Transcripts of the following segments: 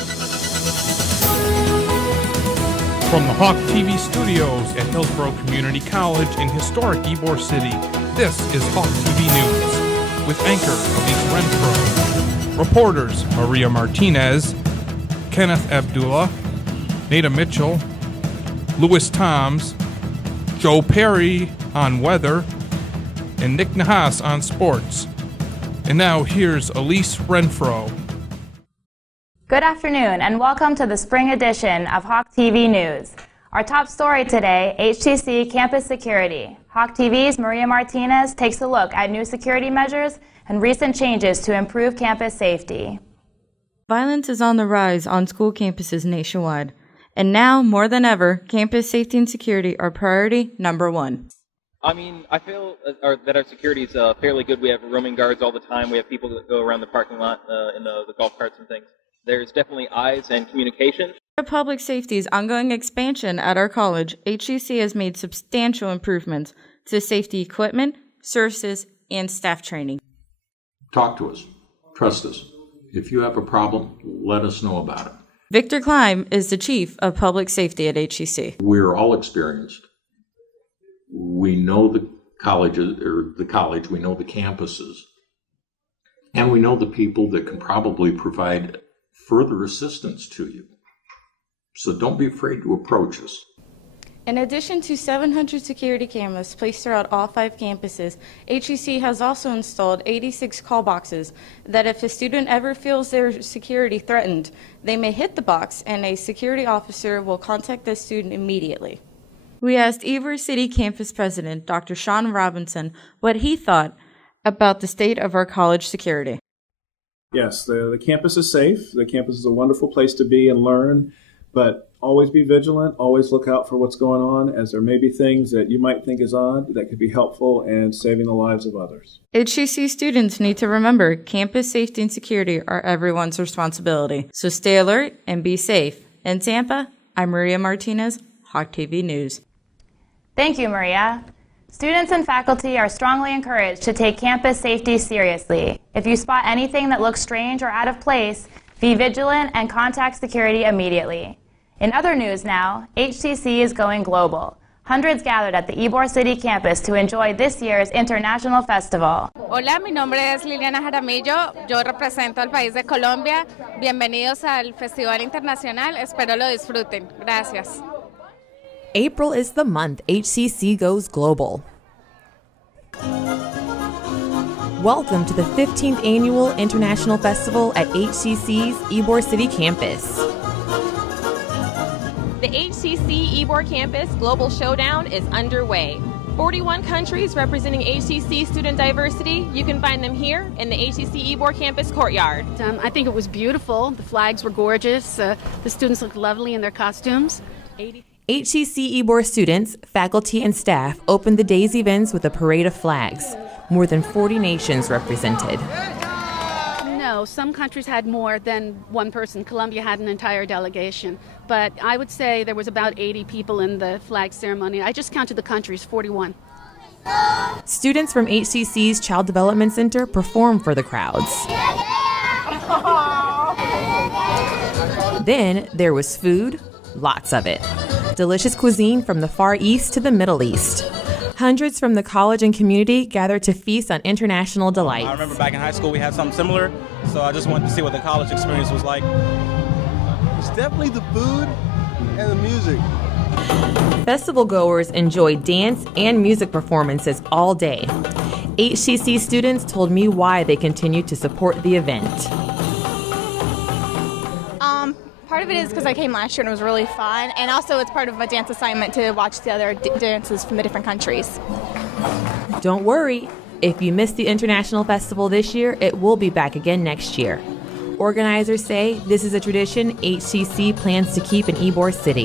From the Hawk TV studios at Hillsborough Community College in historic Ybor City, this is Hawk TV News with anchor Elise Renfro, reporters Maria Martinez, Kenneth Abdullah, Nada Mitchell, Louis Toms, Joe Perry on weather, and Nick Nahas on sports. And now here's Elise Renfro. Good afternoon and welcome to the spring edition of Hawk TV News. Our top story today, HTC campus security. Hawk TV's Maria Martinez takes a look at new security measures and recent changes to improve campus safety. Violence is on the rise on school campuses nationwide. And now, more than ever, campus safety and security are priority number one. I mean, I feel that our security is fairly good. We have roaming guards all the time. We have people that go around the parking lot in the golf carts and things. There's definitely eyes and communication. For public safety's ongoing expansion at our college, HCC has made substantial improvements to safety equipment, services, and staff training. Talk to us. Trust us. If you have a problem, let us know about it. Victor Klein is the Chief of Public Safety at HCC. We're all experienced. We know the colleges, we know the campuses, and we know the people that can probably provide further assistance to you. So don't be afraid to approach us. In addition to 700 security cameras placed throughout all 5 campuses, HCC has also installed 86 call boxes that if a student ever feels their security threatened, they may hit the box and a security officer will contact the student immediately. We asked Ybor City Campus President Dr. Sean Robinson what he thought about the state of our college security. Yes, the campus is safe. The campus is a wonderful place to be and learn, but always be vigilant, always look out for what's going on, as there may be things that you might think is odd that could be helpful in saving the lives of others. HCC students need to remember campus safety and security are everyone's responsibility. So stay alert and be safe. In Tampa, I'm Maria Martinez, Hawk TV News. Thank you, Maria. Students and faculty are strongly encouraged to take campus safety seriously. If you spot anything that looks strange or out of place, be vigilant and contact security immediately. In other news now, HCC is going global. Hundreds gathered at the Ybor City campus to enjoy this year's International Festival. Hola, mi nombre es Liliana Jaramillo. Yo represento al país de Colombia. Bienvenidos al Festival Internacional. Espero lo disfruten. Gracias. April is the month HCC goes global. Welcome to the 15th Annual International Festival at HCC's Ybor City campus. The HCC Ybor Campus Global Showdown is underway. 41 countries representing HCC student diversity. You can find them here in the HCC Ybor Campus courtyard. I think it was beautiful. The flags were gorgeous. The students looked lovely in their costumes. HCC Ybor students, faculty, and staff opened the day's events with a parade of flags. More than 40 nations represented. No, some countries had more than one person. Colombia had an entire delegation. But I would say there was about 80 people in the flag ceremony. I just counted the countries, 41. Students from HCC's Child Development Center performed for the crowds. Then there was food, lots of it. Delicious cuisine from the Far East to the Middle East. Hundreds from the college and community gathered to feast on international delights. I remember back in high school we had something similar, so I just wanted to see what the college experience was like. It's definitely the food and the music. Festival goers enjoyed dance and music performances all day. HCC students told me why they continue to support the event. Part of it is because I came last year and it was really fun, and also it's part of a dance assignment to watch the other dances from the different countries. Don't worry, if you missed the International Festival this year, it will be back again next year. Organizers say this is a tradition HCC plans to keep in Ybor City.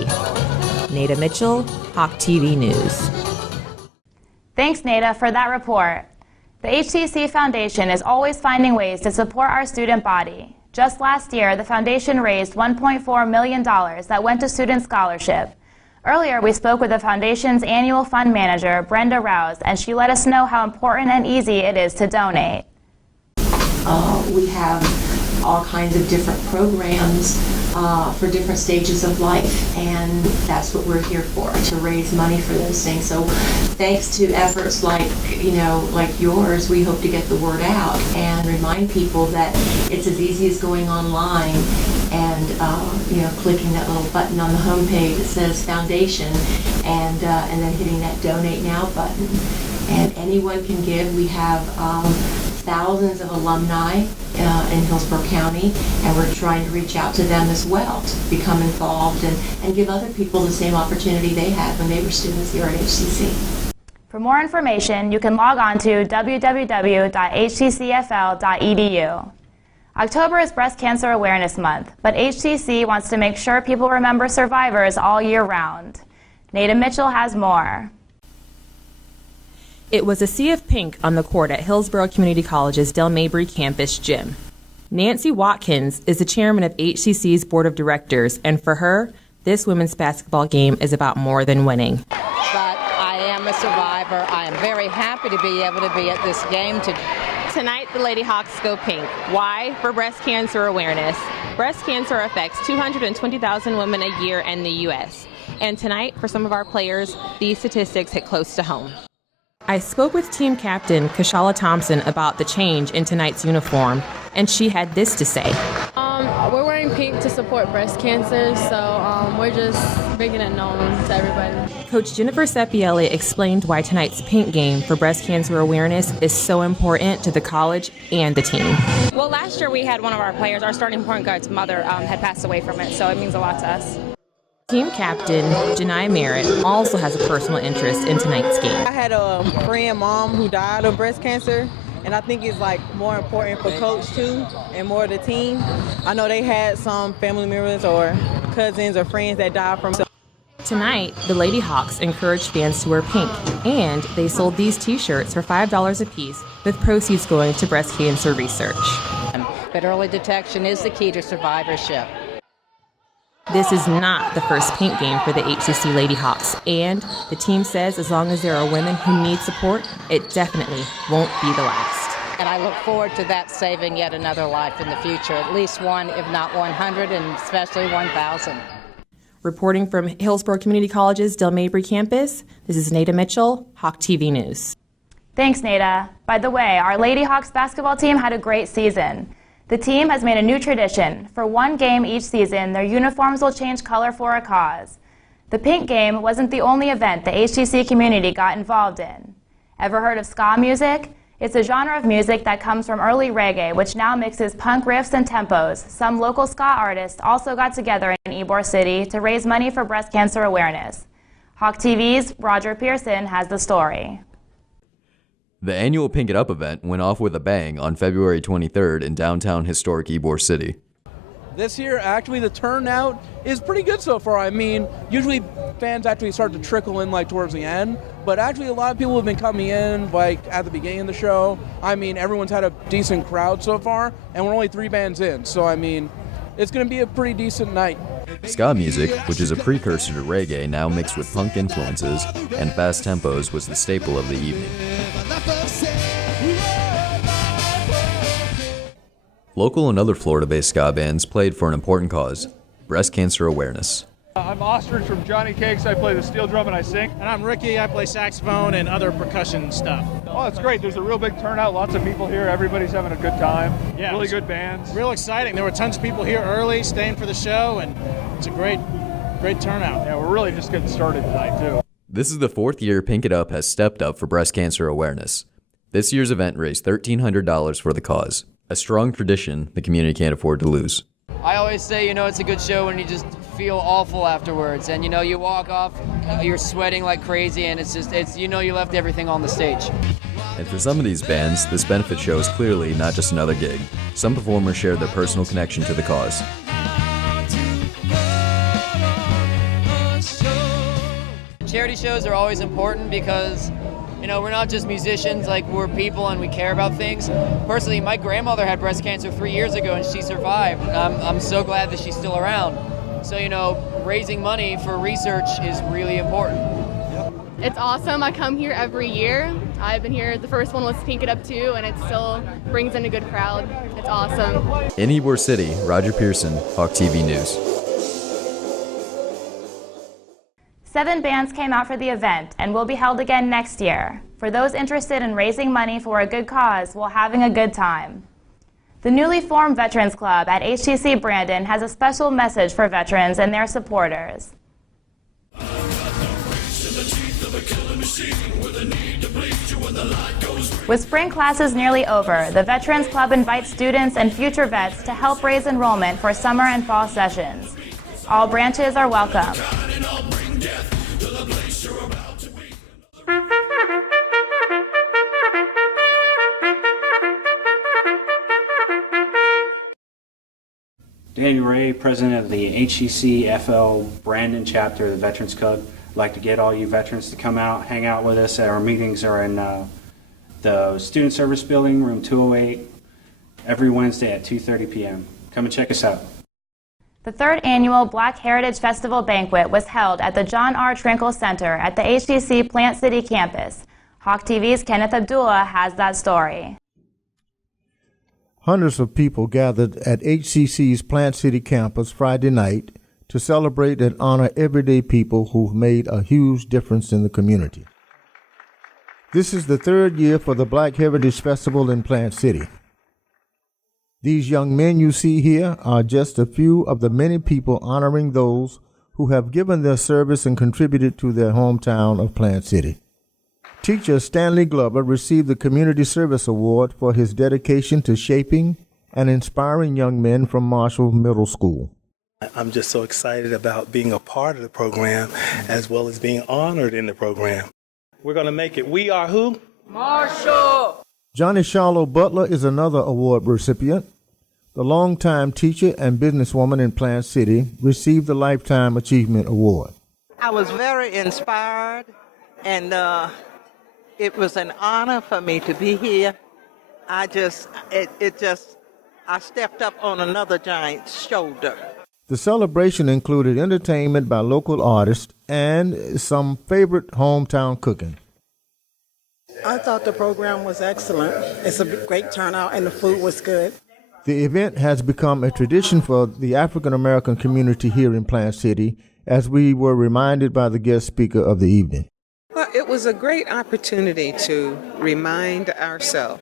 Nada Mitchell, Hawk TV News. Thanks, Nada, for that report. The HCC Foundation is always finding ways to support our student body. Just last year, the foundation raised $1.4 million that went to student scholarship. Earlier, we spoke with the foundation's annual fund manager, Brenda Rouse, and she let us know how important and easy it is to donate. We have all kinds of different programs for different stages of life, and that's what we're here for, to raise money for those things. So thanks to efforts like yours, we hope to get the word out and remind people that it's as easy as going online and clicking that little button on the homepage that says Foundation, and then hitting that Donate Now button. And anyone can give. We have thousands of alumni in Hillsborough County, and we're trying to reach out to them as well to become involved and give other people the same opportunity they had when they were students here at HCC. For more information, you can log on to www.htcfl.edu. October is Breast Cancer Awareness Month, but HCC wants to make sure people remember survivors all year round. Nada Mitchell has more. It was a sea of pink on the court at Hillsborough Community College's Del Mabry campus gym. Nancy Watkins is the chairman of HCC's board of directors, and for her, this women's basketball game is about more than winning. But I am a survivor. I am very happy to be able to be at this game today. Tonight, the Lady Hawks go pink. Why? For breast cancer awareness. Breast cancer affects 220,000 women a year in the U.S. And tonight, for some of our players, these statistics hit close to home. I spoke with team captain Kashala Thompson about the change in tonight's uniform, and she had this to say. We're wearing pink to support breast cancer, so we're just making it known to everybody. Coach Jennifer Seppielli explained why tonight's pink game for breast cancer awareness is so important to the college and the team. Well, last year we had one of our players, our starting point guard's mother, had passed away from it, so it means a lot to us. Team captain Janai Merritt also has a personal interest in tonight's game. I had a friend, mom, who died of breast cancer, and I think it's more important for coach too, and more the team. I know they had some family members or cousins or friends that died from. Tonight, the Lady Hawks encouraged fans to wear pink, and they sold these t-shirts for $5 a piece, with proceeds going to breast cancer research. But early detection is the key to survivorship. This is not the first pink game for the HCC Lady Hawks, and the team says as long as there are women who need support, it definitely won't be the last. And I look forward to that saving yet another life in the future, at least one, if not 100, and especially 1,000. Reporting from Hillsborough Community College's Del Mabry campus, this is Nada Mitchell, Hawk TV News. Thanks, Nada. By the way, our Lady Hawks basketball team had a great season. The team has made a new tradition. For one game each season, their uniforms will change color for a cause. The pink game wasn't the only event the HCC community got involved in. Ever heard of ska music? It's a genre of music that comes from early reggae, which now mixes punk riffs and tempos. Some local ska artists also got together in Ybor City to raise money for breast cancer awareness. Hawk TV's Roger Pearson has the story. The annual Pink It Up event went off with a bang on February 23rd in downtown historic Ybor City. This year, actually, the turnout is pretty good so far. I mean, usually fans actually start to trickle in towards the end, but actually a lot of people have been coming in at the beginning of the show. I mean, everyone's had a decent crowd so far, and we're only 3 bands in, so I mean, it's going to be a pretty decent night. Ska music, which is a precursor to reggae now mixed with funk influences and fast tempos, was the staple of the evening. Local and other Florida-based ska bands played for an important cause, breast cancer awareness. I'm Ostrich from Johnny Cakes. I play the steel drum and I sing. And I'm Ricky. I play saxophone and other percussion stuff. Oh, it's great. There's a real big turnout. Lots of people here. Everybody's having a good time. Yeah, really good bands. Real exciting. There were tons of people here early, staying for the show, and it's a great turnout. Yeah, we're really just getting started tonight, too. This is the 4th year Pink It Up has stepped up for breast cancer awareness. This year's event raised $1,300 for the cause, a strong tradition the community can't afford to lose. I always say, it's a good show when you just feel awful afterwards, and you walk off, you're sweating like crazy, and it's you left everything on the stage. And for some of these bands, this benefit show is clearly not just another gig. Some performers share their personal connection to the cause. Charity shows are always important because we're not just musicians, we're people and we care about things. Personally, my grandmother had breast cancer 3 years ago and she survived. I'm so glad that she's still around. So, raising money for research is really important. It's awesome. I come here every year I've been here. The first one was Pink It Up too, and it still brings in a good crowd. It's awesome. In Ybor City, Roger Pearson, Hawk TV News. 7 bands came out for the event and will be held again next year. For those interested in raising money for a good cause while having a good time. The newly formed Veterans Club at HTC Brandon has a special message for veterans and their supporters. With spring classes nearly over, the Veterans Club invites students and future vets to help raise enrollment for summer and fall sessions. All branches are welcome. Daniel Ray, president of the HCC FL Brandon chapter of the Veterans Club. I'd like to get all you veterans to come out, hang out with us. Our meetings are in the Student Service Building, room 208, every Wednesday at 2:30 p.m. Come and check us out. The 3rd annual Black Heritage Festival banquet was held at the John R. Trinkle Center at the HCC Plant City campus. Hawk TV's Kenneth Abdullah has that story. Hundreds of people gathered at HCC's Plant City campus Friday night to celebrate and honor everyday people who've made a huge difference in the community. This is the 3rd year for the Black Heritage Festival in Plant City. These young men you see here are just a few of the many people honoring those who have given their service and contributed to their hometown of Plant City. Teacher Stanley Glover received the Community Service Award for his dedication to shaping and inspiring young men from Marshall Middle School. I'm just so excited about being a part of the program as well as being honored in the program. We're going to make it. We are who? Marshall! Johnny Charlo Butler is another award recipient. The longtime teacher and businesswoman in Plant City received the Lifetime Achievement Award. I was very inspired, and it was an honor for me to be here. I stepped up on another giant's shoulder. The celebration included entertainment by local artists and some favorite hometown cooking. I thought the program was excellent. It's a great turnout and the food was good. The event has become a tradition for the African American community here in Plant City, as we were reminded by the guest speaker of the evening. Well, it was a great opportunity to remind ourselves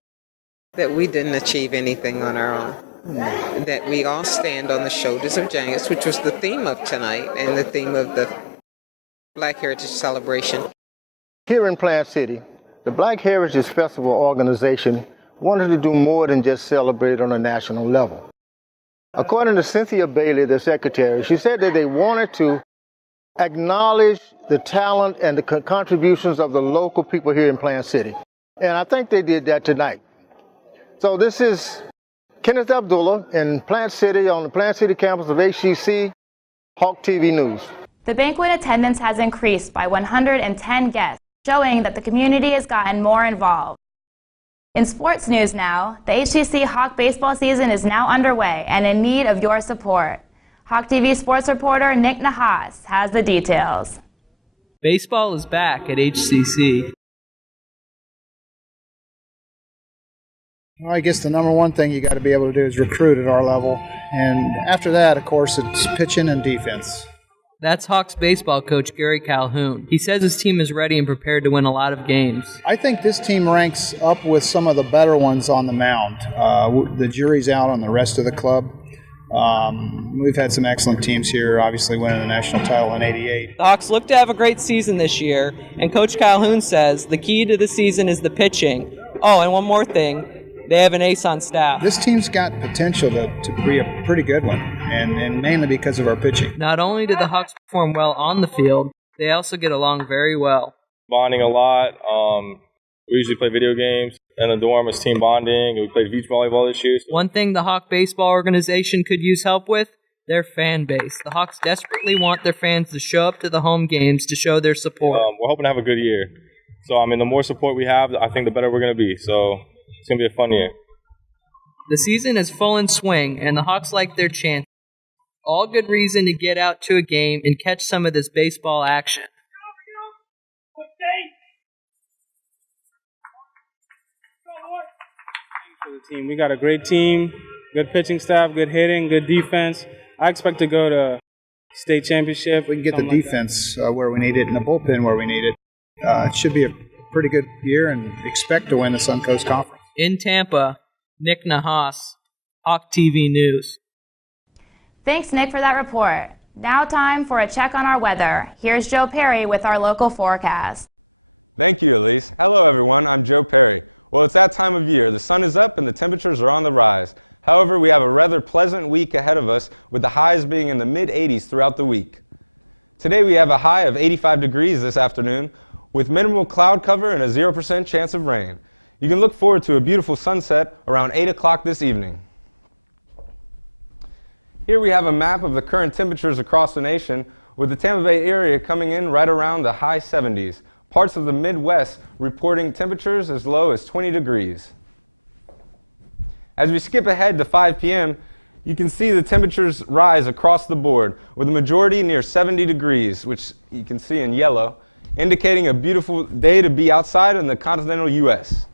that we didn't achieve anything on our own, that we all stand on the shoulders of giants, which was the theme of tonight and the theme of the Black Heritage Celebration. Here in Plant City, the Black Heritage Festival organization wanted to do more than just celebrate on a national level. According to Cynthia Bailey, the secretary, she said that they wanted to acknowledge the talent and the contributions of the local people here in Plant City. And I think they did that tonight. So this is Kenneth Abdullah in Plant City on the Plant City campus of HCC, Hawk TV News. The banquet attendance has increased by 110 guests, showing that the community has gotten more involved. In sports news now, the HCC Hawk baseball season is now underway and in need of your support. Hawk TV sports reporter Nick Nahas has the details. Baseball is back at HCC. Well, I guess the number one thing you got to be able to do is recruit at our level. And after that, of course, it's pitching and defense. That's Hawks baseball coach Gary Calhoun. He says his team is ready and prepared to win a lot of games. I think this team ranks up with some of the better ones on the mound. The jury's out on the rest of the club. We've had some excellent teams here, obviously winning the national title in '88. The Hawks look to have a great season this year, and Coach Calhoun says the key to the season is the pitching. Oh, and one more thing. They have an ace on staff. This team's got potential to be a pretty good one, and mainly because of our pitching. Not only did the Hawks perform well on the field, they also get along very well. Bonding a lot. We usually play video games in the dorm as team bonding, and we played beach volleyball this year. One thing the Hawk baseball organization could use help with, their fan base. The Hawks desperately want their fans to show up to the home games to show their support. We're hoping to have a good year. So, the more support we have, I think the better we're going to be. So, it's going to be a fun year. The season is full in swing, and the Hawks like their chances. All good reason to get out to a game and catch some of this baseball action. for the team. We got a great team, good pitching staff, good hitting, good defense. I expect to go to state championship. We can get the defense where we need it and the bullpen where we need it. It should be a pretty good year and expect to win the Suncoast Conference. In Tampa, Nick Nahas, Hawk TV News. Thanks, Nick, for that report. Now time for a check on our weather. Here's Joe Perry with our local forecast. Thank you, Elise. Hello, everyone. I'm Joe Perry. Well, it's that time of year. The sun is up and the temperatures are on the rise. However, we have a rather pleasant week ahead of us, with the highs being in the mid-80s throughout the week. Today, we have a high of 85 degrees this afternoon, with minimal cloud cover and a 0% chance of rain. You can look forward to a beautiful sunset around 8 o'clock this evening. Here we have a map of the current temperatures across the nation, with the Tampa Bay area coming in right around the high 70s. Parts of the Midwest reporting temperatures as low as 20 degrees. As we skip ahead to 5 p.m., you can see the temperatures rise across the board, with a majority near 70 degrees, which you can see in yellow, indicating a beautiful day to be outside in the continental U.S.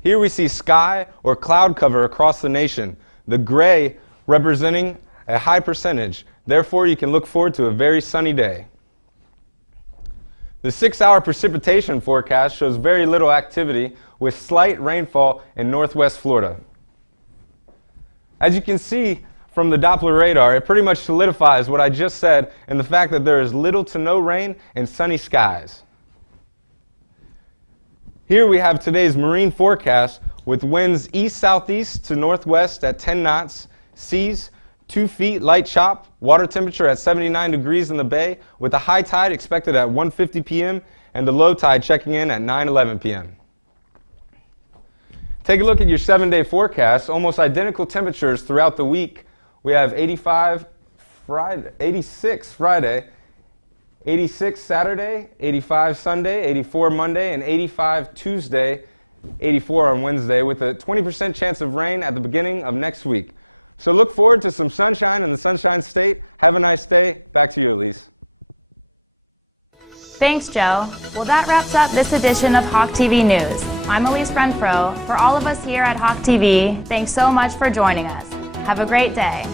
Here we see sky or cloud cover across the nation, the gray representing a high percentage. Therefore, you can look forward to a very sunny day. The 6-hour precipitation forecast shows very little activity, with slight rainfall in northwest Florida. As you can see from the Doppler radar, it pretty much solidifies what I just said and the fact that there is little to no rain and sunny skies. Here we have today's marine forecast, with winds east-southeast to northwest at 10 knots, seas 2 feet, light chop, water temperature at 79 degrees in the bay, with a high tide expected at 1:50 p.m. and the low tide checking in at 9:11 p.m. Take a look at your 7-day forecast. Almost identical temperatures throughout the week. We have 86 Friday, 86 Saturday, 85 Sunday, 84 Monday, and 85 Tuesday, 84 on Wednesday, with a 20% chance of rain at the beginning of next week. So look forward to some sunshine in the Sunshine State. Have a nice day. Back to you, Elise. Thanks, Joe. Well, that wraps up this edition of Hawk TV News. I'm Elise Renfro. For all of us here at Hawk TV, thanks so much for joining us. Have a great day.